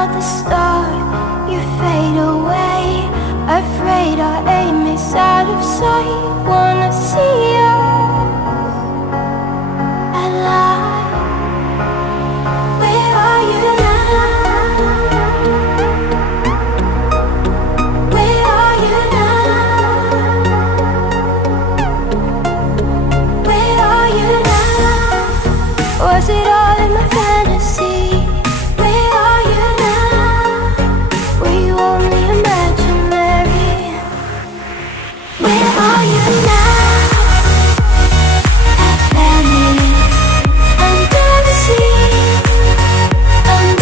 at the start, you fade away. Afraid our aim is out of sight. Wanna see us alive. Where are you now? Where are you now? Where are you now? Was it all in my face?